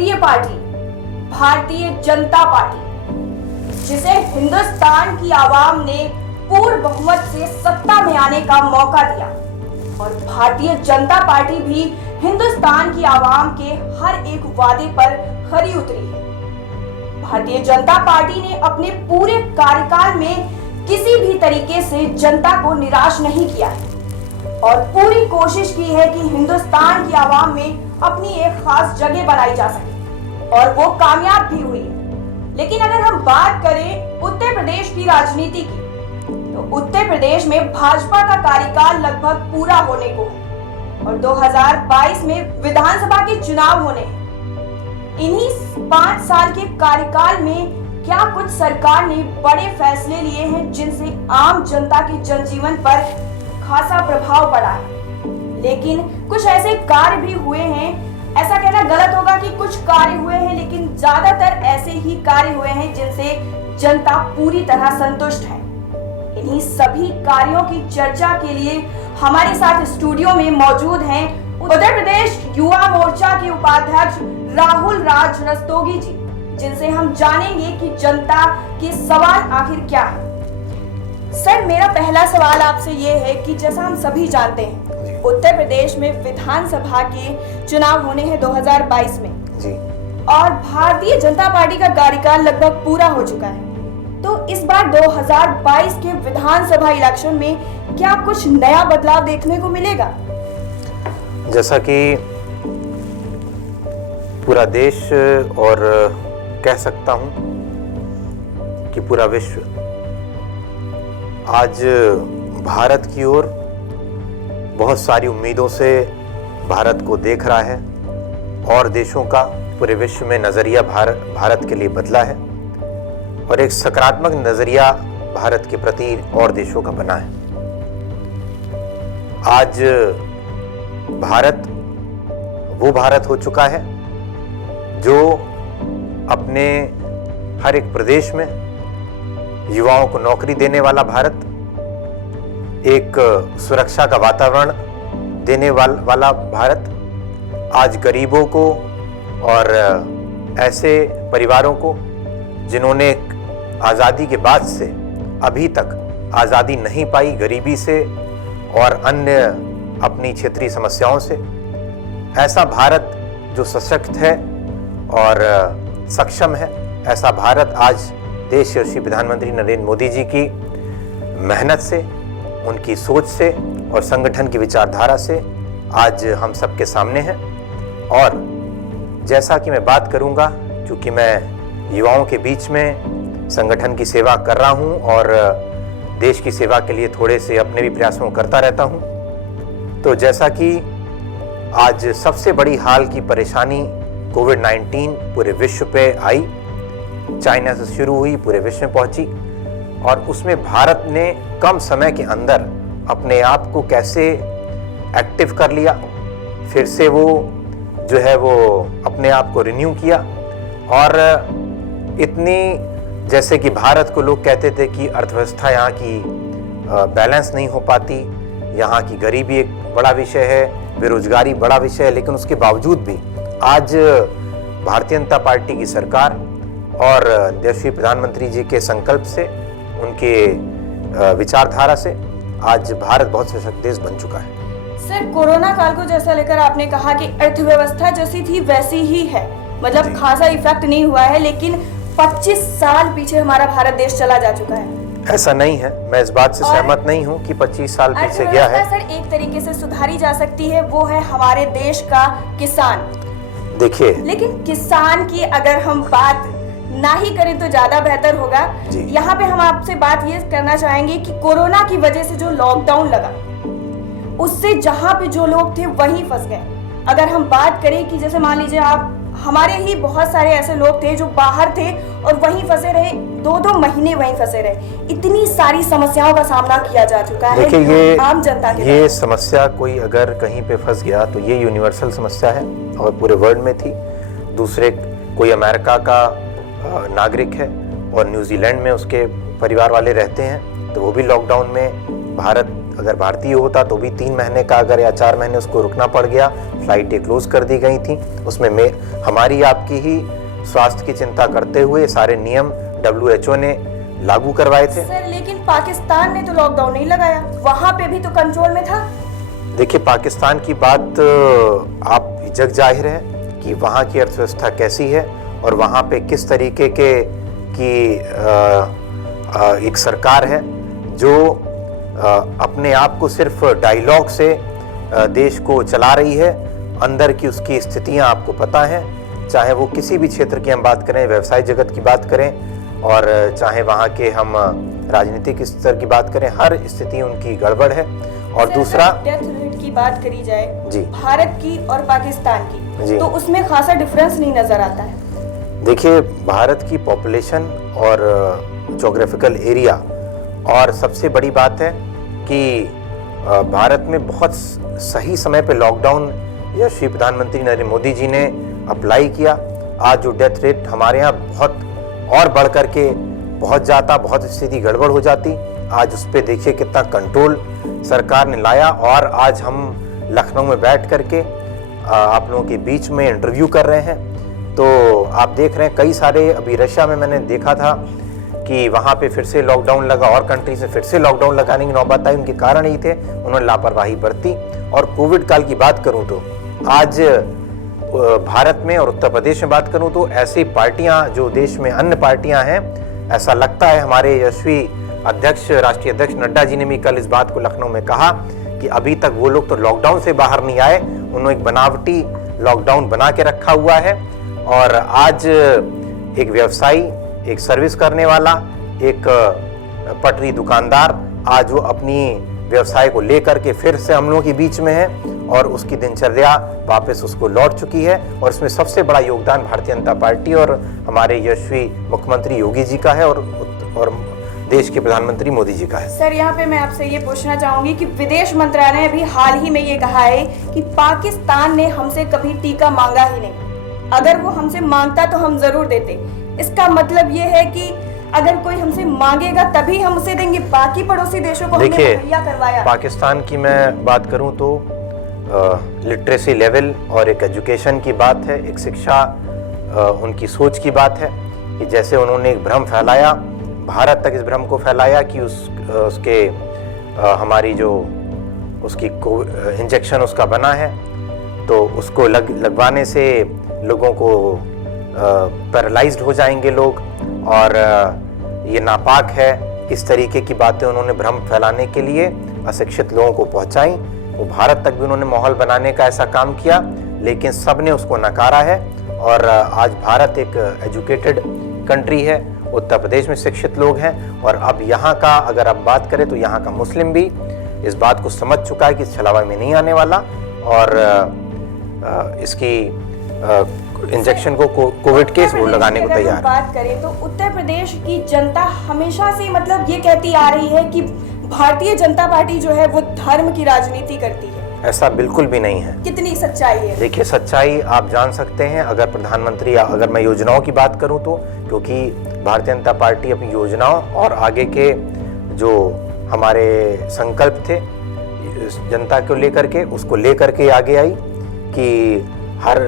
लोकप्रिय party Bharatiya Janata party, जिसे हिंदुस्तान की आवाम ने पूर्ण बहुमत से सत्ता में आने का मौका दिया, और भारतीय जनता पार्टी भी हिंदुस्तान की आवाम के हर एक वादे पर खरी उतरी है। भारतीय जनता पार्टी ने अपने पूरे कार्यकाल में किसी भी तरीके से जनता को निराश नहीं किया है और पूरी कोशिश की है कि हिंदुस्तान की आवाम में अपनी एक खास जगह बनाई जा सके, और वो कामयाब भी हुई है। लेकिन अगर हम बात करें उत्तर प्रदेश की राजनीति की, तो उत्तर प्रदेश में भाजपा का कार्यकाल लगभग पूरा होने को है और 2022 में विधानसभा के चुनाव होने हैं। इन्हीं 5 साल के कार्यकाल में क्या कुछ सरकार ने बड़े फैसले लिए हैं जिनसे आम जनता के जनजीवन पर खासा प्रभाव पड़ा है, लेकिन कुछ ऐसे कार्य भी हुए हैं, ऐसा कहना गलत होगा कि कुछ कार्य हुए हैं, लेकिन ज्यादातर ऐसे ही कार्य हुए हैं जिनसे जनता पूरी तरह संतुष्ट है। इन्हीं सभी कार्यों की चर्चा के लिए हमारे साथ स्टूडियो में मौजूद हैं उत्तर प्रदेश युवा मोर्चा के उपाध्यक्ष राहुल राज रस्तोगी जी, जिनसे हम जानेंगे कि जनता के सवाल आखिर क्या है। सर, मेरा पहला सवाल आपसे ये है कि जैसा हम सभी जानते हैं उत्तर प्रदेश में विधानसभा के चुनाव होने हैं 2022 में जी, और भारतीय जनता पार्टी का कार्यकाल लगभग पूरा हो चुका है। तो इस बार 2022 के विधानसभा इलेक्शन में क्या कुछ नया बदलाव देखने को मिलेगा? जैसा कि पूरा देश और कह सकता हूं कि पूरा विश्व आज भारत की ओर बहुत सारी उम्मीदों से भारत को देख रहा है, और देशों का पूरे विश्व में नज़रिया भारत के लिए बदला है, और एक सकारात्मक नज़रिया भारत के प्रति और देशों का बना है। आज भारत वो भारत हो चुका है जो अपने हर एक प्रदेश में युवाओं को नौकरी देने वाला भारत, एक सुरक्षा का वातावरण देने वाला भारत, आज गरीबों को और ऐसे परिवारों को जिन्होंने आज़ादी के बाद से अभी तक आज़ादी नहीं पाई, गरीबी से और अन्य अपनी क्षेत्रीय समस्याओं से, ऐसा भारत जो सशक्त है और सक्षम है, ऐसा भारत आज देश यशस्वी प्रधानमंत्री नरेंद्र मोदी जी की मेहनत से, उनकी सोच से और संगठन की विचारधारा से आज हम सबके सामने है। और जैसा कि मैं बात करूंगा, क्योंकि मैं युवाओं के बीच में संगठन की सेवा कर रहा हूं और देश की सेवा के लिए थोड़े से अपने भी प्रयासों करता रहता हूं, तो जैसा कि आज सबसे बड़ी हाल की परेशानी कोविड-19 पूरे विश्व पे आई, चाइना से शुरू हुई, पूरे विश्व में पहुंची, और उसमें भारत ने कम समय के अंदर अपने आप को कैसे एक्टिव कर लिया, फिर से वो जो है वो अपने आप को रिन्यू किया, और इतनी, जैसे कि भारत को लोग कहते थे कि अर्थव्यवस्था यहाँ की बैलेंस नहीं हो पाती, यहाँ की गरीबी एक बड़ा विषय है, बेरोजगारी बड़ा विषय है, लेकिन उसके बावजूद भी आज भारतीय जनता पार्टी की सरकार और यशस्वी प्रधानमंत्री जी के संकल्प से, उनके विचारधारा से आज भारत बहुत सशक्त देश बन चुका है। सर, कोरोना काल को जैसा लेकर आपने कहा कि अर्थव्यवस्था जैसी थी वैसी ही है, मतलब खासा इफेक्ट नहीं हुआ है, लेकिन 25 साल पीछे हमारा भारत देश चला जा चुका है। ऐसा नहीं है, मैं इस बात से सहमत नहीं हूँ कि 25 साल पीछे गया है। सर, एक तरीके से सुधारी जा सकती है, वो है हमारे देश का किसान। देखिए, लेकिन किसान की अगर हम बात ना ही करें तो ज्यादा बेहतर होगा। यहाँ पे हम आपसे बात ये करना चाहेंगे कि कोरोना की वजह से जो लॉकडाउन लगा, उससे जहाँ पे जो लोग थे वहीं फंस गए। अगर हम बात करें कि जैसे मान लीजिए आप, हमारे ही बहुत सारे ऐसे लोग थे जो बाहर थे और वहीं फंसे रहे, 2-2 महीने वहीं फंसे रहे। इतनी सारी समस्याओं का सामना किया जा चुका है। देखिए, ये आम जनता के ये समस्या कोई अगर कहीं पे फंस गया तो ये यूनिवर्सल समस्या है और पूरे वर्ल्ड में थी। दूसरे, कोई अमेरिका का नागरिक है और न्यूजीलैंड में उसके परिवार वाले रहते हैं, तो वो भी लॉकडाउन में भारत अगर भारतीय होता तो भी 3 महीने का अगर या 4 महीने उसको रुकना पड़ गया। फ्लाइटें क्लोज कर दी गई थी। उसमें हमारी आपकी ही स्वास्थ्य की चिंता करते हुए सारे नियम WHO ने लागू करवाए थे। सर लेकिन पाकिस्तान ने तो लॉकडाउन नहीं लगाया, वहां पे भी तो कंट्रोल में था। देखिए पाकिस्तान की बात आप जग जाहिर है कि वहाँ की अर्थव्यवस्था कैसी है और वहाँ पे किस तरीके की एक सरकार है जो अपने आप को सिर्फ डायलॉग से देश को चला रही है। अंदर की उसकी स्थितियां आपको पता है, चाहे वो किसी भी क्षेत्र की हम बात करें, व्यवसाय जगत की बात करें और चाहे वहाँ के हम राजनीतिक स्तर की बात करें, हर स्थिति उनकी गड़बड़ है। और दूसरा डेथ रेट की बात करी जाए जी भारत की और पाकिस्तान की जी, तो उसमें खासा डिफरेंस नहीं नजर आता है। देखिए भारत की पॉपुलेशन और ज्योग्राफिकल एरिया और सबसे बड़ी बात है कि भारत में बहुत सही समय पे लॉकडाउन यशस्वी प्रधानमंत्री नरेंद्र मोदी जी ने अप्लाई किया। आज जो डेथ रेट हमारे यहाँ बहुत और बढ़ करके बहुत जाता, बहुत स्थिति गड़बड़ हो जाती, आज उस पर देखिए कितना कंट्रोल सरकार ने लाया। और आज हम लखनऊ में बैठ करके आप लोगों के बीच में इंटरव्यू कर रहे हैं, तो आप देख रहे हैं कई सारे, अभी रशिया में मैंने देखा था कि वहाँ पे फिर से लॉकडाउन लगा और कंट्री से फिर से लॉकडाउन लगाने की नौबत आई। उनके कारण ही थे, उन्होंने लापरवाही बरती। और कोविड काल की बात करूँ तो आज भारत में और उत्तर प्रदेश में बात करूँ तो ऐसी पार्टियां जो देश में अन्य पार्टियां हैं, ऐसा लगता है हमारे यशस्वी अध्यक्ष, राष्ट्रीय अध्यक्ष नड्डा जी ने भी कल इस बात को लखनऊ में कहा कि अभी तक वो लोग तो लॉकडाउन से बाहर नहीं आए, उन्होंने एक बनावटी लॉकडाउन बना के रखा हुआ है। और आज एक व्यवसायी, एक सर्विस करने वाला, एक पटरी दुकानदार आज वो अपनी व्यवसाय को लेकर के फिर से हम लोगों के बीच में है और उसकी दिनचर्या वापस उसको लौट चुकी है। और इसमें सबसे बड़ा योगदान भारतीय जनता पार्टी और हमारे यशस्वी मुख्यमंत्री योगी जी का है और देश के प्रधानमंत्री मोदी जी का है। सर यहाँ पे मैं आपसे ये पूछना चाहूंगी कि विदेश मंत्रालय ने अभी हाल ही में ये कहा है कि पाकिस्तान ने हमसे कभी टीका मांगा ही नहीं, अगर वो हमसे मांगता तो हम जरूर देते। इसका मतलब ये है कि अगर कोई हमसे मांगेगा तभी हम उसे देंगे, बाकी पड़ोसी देशों को हमने मुहैया करवाया। पाकिस्तान की मैं बात करूं तो लिटरेसी लेवल और एक एजुकेशन की बात है, एक शिक्षा उनकी सोच की बात है कि जैसे उन्होंने एक भ्रम फैलाया, भारत तक इस भ्रम को फैलाया कि उसके हमारी जो उसकी इंजेक्शन उसका बना है तो उसको लगवाने से लोगों को पैरालाइज्ड हो जाएंगे लोग और ये नापाक है। इस तरीके की बातें उन्होंने भ्रम फैलाने के लिए अशिक्षित लोगों को पहुंचाई। वो भारत तक भी उन्होंने माहौल बनाने का ऐसा काम किया, लेकिन सब ने उसको नकारा है। और आज भारत एक एजुकेटेड कंट्री है, उत्तर प्रदेश में शिक्षित लोग हैं और अब यहाँ का अगर आप बात करें तो यहाँ का मुस्लिम भी इस बात को समझ चुका है कि इस छलावा में नहीं आने वाला और इसकी इंजेक्शन को कोविड केस वो लगाने को तैयार है। बात करें तो उत्तर प्रदेश की जनता हमेशा से मतलब ये कहती आ रही है कि भारतीय जनता पार्टी जो है वो धर्म की राजनीति करती है। ऐसा बिल्कुल भी नहीं है। कितनी सच्चाई है? देखिए सच्चाई आप जान सकते हैं अगर प्रधानमंत्री या अगर मैं योजनाओं की बात करूं तो, क्योंकि भारतीय जनता पार्टी अपनी योजनाओं और आगे के जो हमारे संकल्प थे जनता को लेकर के, उसको लेकर के आगे आई कि हर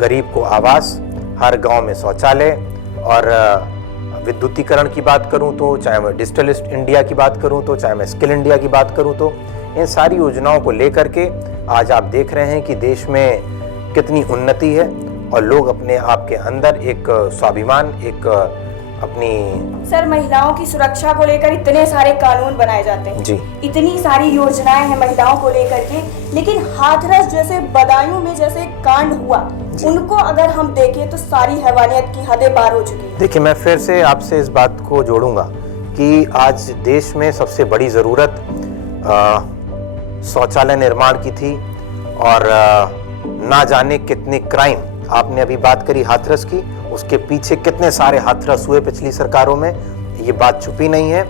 गरीब को आवास, हर गांव में शौचालय और विद्युतीकरण की बात करूं तो, चाहे मैं डिजिटल इंडिया की बात करूं तो, चाहे मैं स्किल इंडिया की बात करूं तो, इन सारी योजनाओं को लेकर के आज आप देख रहे हैं कि देश में कितनी उन्नति है और लोग अपने आप के अंदर एक स्वाभिमान, एक अपनी सर महिलाओं की सुरक्षा को लेकर इतने सारे कानून बनाए जाते हैं जी, इतनी सारी योजनाएं हैं महिलाओं को लेकर के, लेकिन हाथरस जैसे बदायूं में जैसे कांड हुआ उनको अगर हम देखें तो सारी हैवानियत की हदें पार हो चुकी है। देखिए मैं फिर से आपसे इस बात को जोड़ूंगा कि आज देश में सबसे बड़ी ज़रूरत शौचालय निर्माण की थी और ना जाने कितने क्राइम, आपने अभी बात करी हाथरस की, उसके पीछे कितने सारे हाथरस हुए पिछली सरकारों में, ये बात छुपी नहीं है।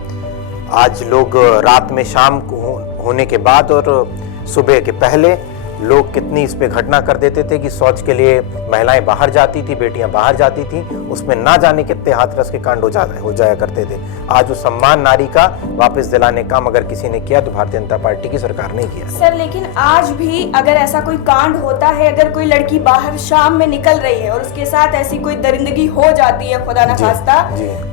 आज लोग रात में शाम को होने के बाद और सुबह के पहले लोग कितनी इस पे घटना कर देते थे कि शौच के लिए महिलाएं बाहर जाती थी, बेटियां बाहर जाती थी, उसमें ना जाने कितने हाथरस के कांड हो जाया करते थे। आज उस सम्मान नारी का वापस दिलाने काम अगर किसी ने किया तो भारतीय जनता पार्टी की सरकार ने किया। सर, लेकिन आज भी अगर ऐसा कोई कांड होता है, अगर कोई लड़की बाहर शाम में निकल रही है और उसके साथ ऐसी कोई दरिंदगी हो जाती है, खुदा न खास्ता,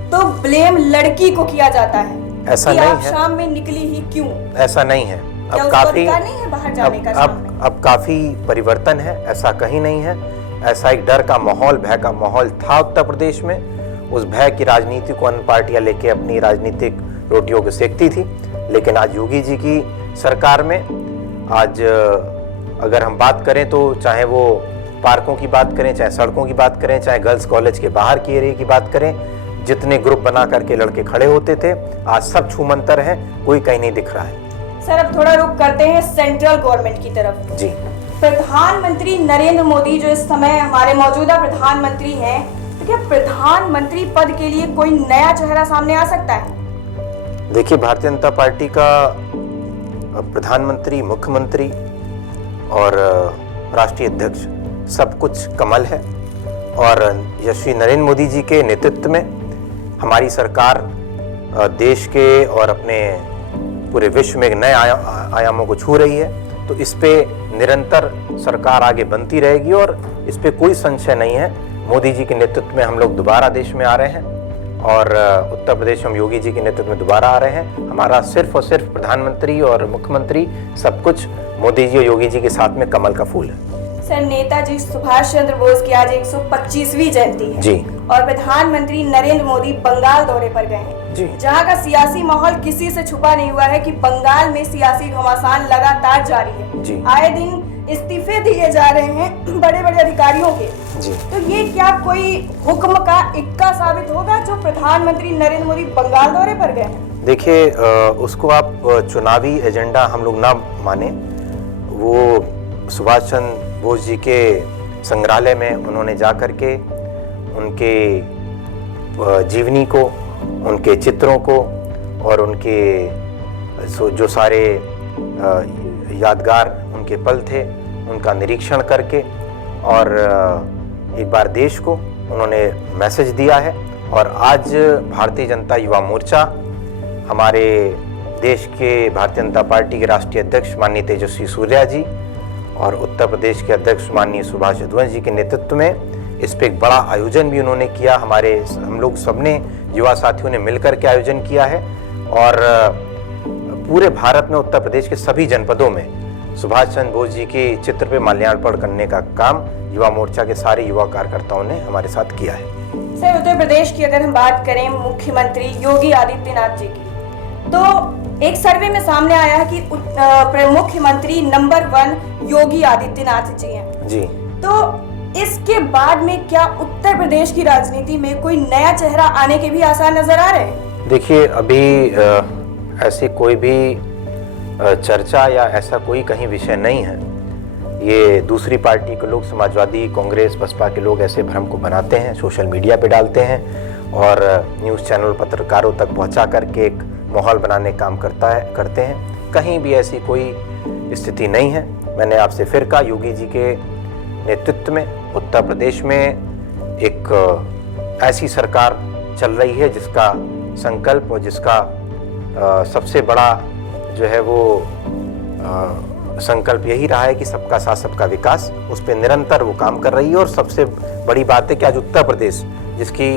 तो ब्लेम लड़की को किया जाता है। ऐसा नहीं है। शाम में निकली ही क्यों? ऐसा नहीं है। अब काफी नहीं है बाहर जाने का। अब काफी परिवर्तन है, ऐसा कहीं नहीं है। ऐसा एक डर का माहौल, भय का माहौल था उत्तर प्रदेश में। उस भय की राजनीति को अन्य पार्टियां लेके अपनी राजनीतिक रोटियों को सेकती थी। लेकिन आज योगी जी की सरकार में आज अगर हम बात करें तो चाहे वो पार्कों की बात करें, चाहे सड़कों की बात करें, चाहे गर्ल्स कॉलेज के बाहर के एरिया की बात करें, जितने ग्रुप बना करके लड़के खड़े होते थे आज सब छूमंतर है, कोई कहीं नहीं दिख रहा है। सर, अब थोड़ा रुक करते हैं सेंट्रल गवर्नमेंट की तरफ। जी, प्रधानमंत्री नरेंद्र मोदी जो इस समय हमारे मौजूदा प्रधानमंत्री हैं, तो क्या प्रधानमंत्री पद के लिए कोई नया चेहरा सामने आ सकता है? देखिए, भारतीय जनता पार्टी का प्रधानमंत्री, मुख्यमंत्री और राष्ट्रीय अध्यक्ष सब कुछ कमल है और यशस्वी नरेंद्र मोदी जी के नेतृत्व में हमारी सरकार देश के और अपने पूरे विश्व में एक नए आयामों को छू रही है। तो इस पे निरंतर सरकार आगे बनती रहेगी और इस पे कोई संशय नहीं है। मोदी जी के नेतृत्व में हम लोग दोबारा देश में आ रहे हैं और उत्तर प्रदेश में हम योगी जी के नेतृत्व में दोबारा आ रहे हैं। हमारा सिर्फ और सिर्फ प्रधानमंत्री और मुख्यमंत्री सब कुछ मोदी जी और योगी जी के साथ में कमल का फूल है। सर, नेताजी सुभाष चंद्र बोस की आज 125वीं जयंती है जी। और प्रधानमंत्री नरेंद्र मोदी बंगाल दौरे पर गए हैं जी। जहां का सियासी माहौल किसी से छुपा नहीं हुआ है कि बंगाल में सियासी घमासान लगातार जारी है जी। आए दिन इस्तीफे दिए जा रहे हैं बड़े बड़े अधिकारियों के जी। तो ये क्या कोई हुक्म का इक्का साबित होगा जो प्रधानमंत्री नरेंद्र मोदी बंगाल दौरे पर गए हैं? देखिए, उसको आप चुनावी एजेंडा हम लोग ना माने। वो सुभाष चंद्र बोस जी के संग्रहालय में उन्होंने जा कर के उनके जीवनी को, उनके चित्रों को और उनके जो सारे यादगार उनके पल थे उनका निरीक्षण करके और एक बार देश को उन्होंने मैसेज दिया है। और आज भारतीय जनता युवा मोर्चा हमारे देश के भारतीय जनता पार्टी के राष्ट्रीय अध्यक्ष माननीय तेजस्वी सूर्या जी और उत्तर प्रदेश के अध्यक्ष माननीय सुभाष यदुवंशी जी के नेतृत्व में इस पे एक बड़ा आयोजन भी उन्होंने किया। हम लोग सबने युवा साथियों ने मिलकर के आयोजन किया है और पूरे भारत में उत्तर प्रदेश के सभी जनपदों में सुभाष चंद्र बोस जी के चित्र पे माल्यार्पण करने का काम युवा मोर्चा के सारे युवा कार्यकर्ताओं ने हमारे साथ किया है। सर, उत्तर प्रदेश की अगर हम बात करें मुख्यमंत्री योगी आदित्यनाथ जी की, तो एक सर्वे में सामने आया है कि मुख्यमंत्री नंबर 1 योगी आदित्यनाथ जी हैं। जी। तो इसके बाद में क्या उत्तर प्रदेश की राजनीति में कोई नया चेहरा आने के भी आसार नजर आ रहे हैं? देखिए, अभी ऐसी कोई भी चर्चा या ऐसा कोई कहीं विषय नहीं है। ये दूसरी पार्टी के लोग, समाजवादी, कांग्रेस, बसपा के लोग ऐसे भ्रम को बनाते हैं, सोशल मीडिया पे डालते हैं और न्यूज़ चैनल पत्रकारों तक पहुंचा करके एक माहौल बनाने का काम करते हैं। कहीं भी ऐसी कोई स्थिति नहीं है। मैंने आपसे फिर कहा, योगी जी के नेतृत्व में उत्तर प्रदेश में एक ऐसी सरकार चल रही है जिसका संकल्प और जिसका सबसे बड़ा जो है वो संकल्प यही रहा है कि सबका साथ सबका विकास, उस पर निरंतर वो काम कर रही है। और सबसे बड़ी बात है कि आज उत्तर प्रदेश, जिसकी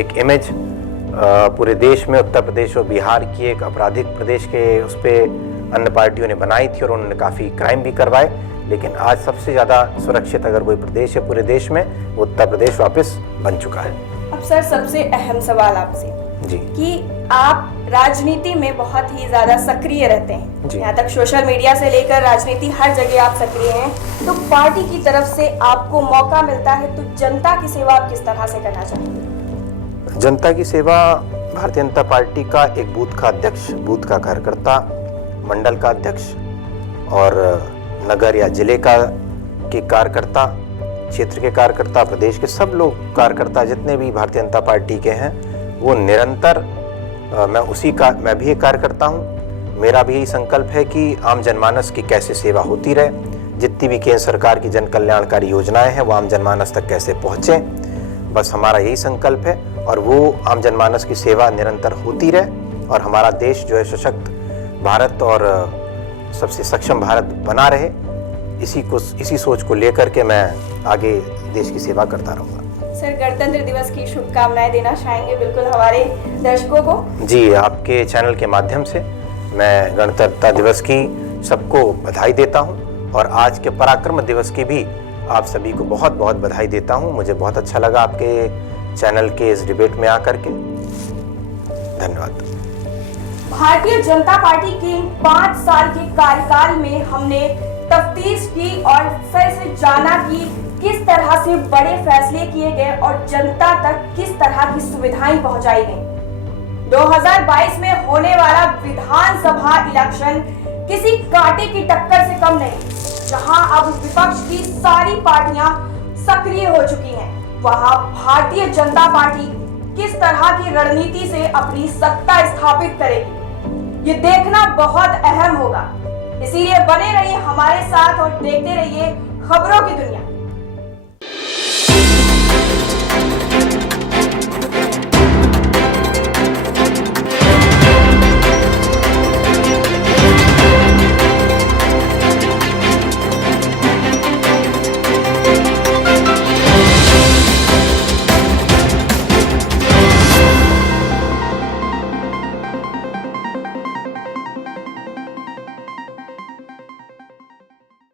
एक इमेज पूरे देश में उत्तर प्रदेश और बिहार की एक आपराधिक प्रदेश के उस पर अन्य पार्टियों ने बनाई थी और उन्होंने काफ़ी क्राइम भी करवाए, लेकिन आज सबसे ज़्यादा सुरक्षित अगर कोई प्रदेश है पूरे देश में, वो उत्तर प्रदेश वापस बन चुका है। अब सर, सबसे अहम सवाल आपसे जी कि आप राजनीति में बहुत ही ज्यादा सक्रिय रहते हैं, यहाँ तक सोशल मीडिया से लेकर राजनीति हर जगह आप सक्रिय हैं, तो पार्टी की तरफ से आपको मौका मिलता है तो जनता की सेवा आप किस तरह से करना चाहेंगे? जनता की सेवा, भारतीय जनता पार्टी का एक बूथ का अध्यक्ष, बूथ का कार्यकर्ता, मंडल का अध्यक्ष और नगर या जिले का के कार्यकर्ता, क्षेत्र के कार्यकर्ता, प्रदेश के सब लोग कार्यकर्ता जितने भी भारतीय जनता पार्टी के हैं, वो निरंतर मैं भी एक कार्यकर्ता हूँ। मेरा भी यही संकल्प है कि आम जनमानस की कैसे सेवा होती रहे, जितनी भी केंद्र सरकार की जन कल्याणकारी योजनाएं हैं वो आम जनमानस तक कैसे पहुंचे। बस हमारा यही संकल्प है और वो आम जनमानस की सेवा निरंतर होती रहे और हमारा देश जो है सशक्त भारत और सबसे सक्षम भारत बना रहे। इसी सोच को लेकर के मैं आगे देश की सेवा करता रहूँगा। सर, गणतंत्र दिवस की शुभकामनाएं देना चाहेंगे बिल्कुल हमारे दर्शकों को? जी, आपके चैनल के माध्यम से मैं गणतंत्र दिवस की सबको बधाई देता हूं और आज के पराक्रम दिवस की भी आप सभी को बहुत बहुत बधाई देता हूं। मुझे बहुत अच्छा लगा आपके चैनल के इस डिबेट में आकर के। धन्यवाद। भारतीय जनता पार्टी के 5 साल के कार्यकाल में हमने तफ्तीश की और सर से जाना कि किस तरह से बड़े फैसले किए गए और जनता तक किस तरह की सुविधाएं पहुंचाई गई। 2022 में होने वाला विधानसभा इलेक्शन किसी कांटे की टक्कर से कम नहीं। जहां अब विपक्ष की सारी पार्टियां सक्रिय हो चुकी हैं, वहां भारतीय जनता पार्टी किस तरह की रणनीति से अपनी सत्ता स्थापित करेगी, ये देखना बहुत अहम होगा। इसीलिए बने रहिए हमारे साथ और देखते रहिए खबरों की दुनिया।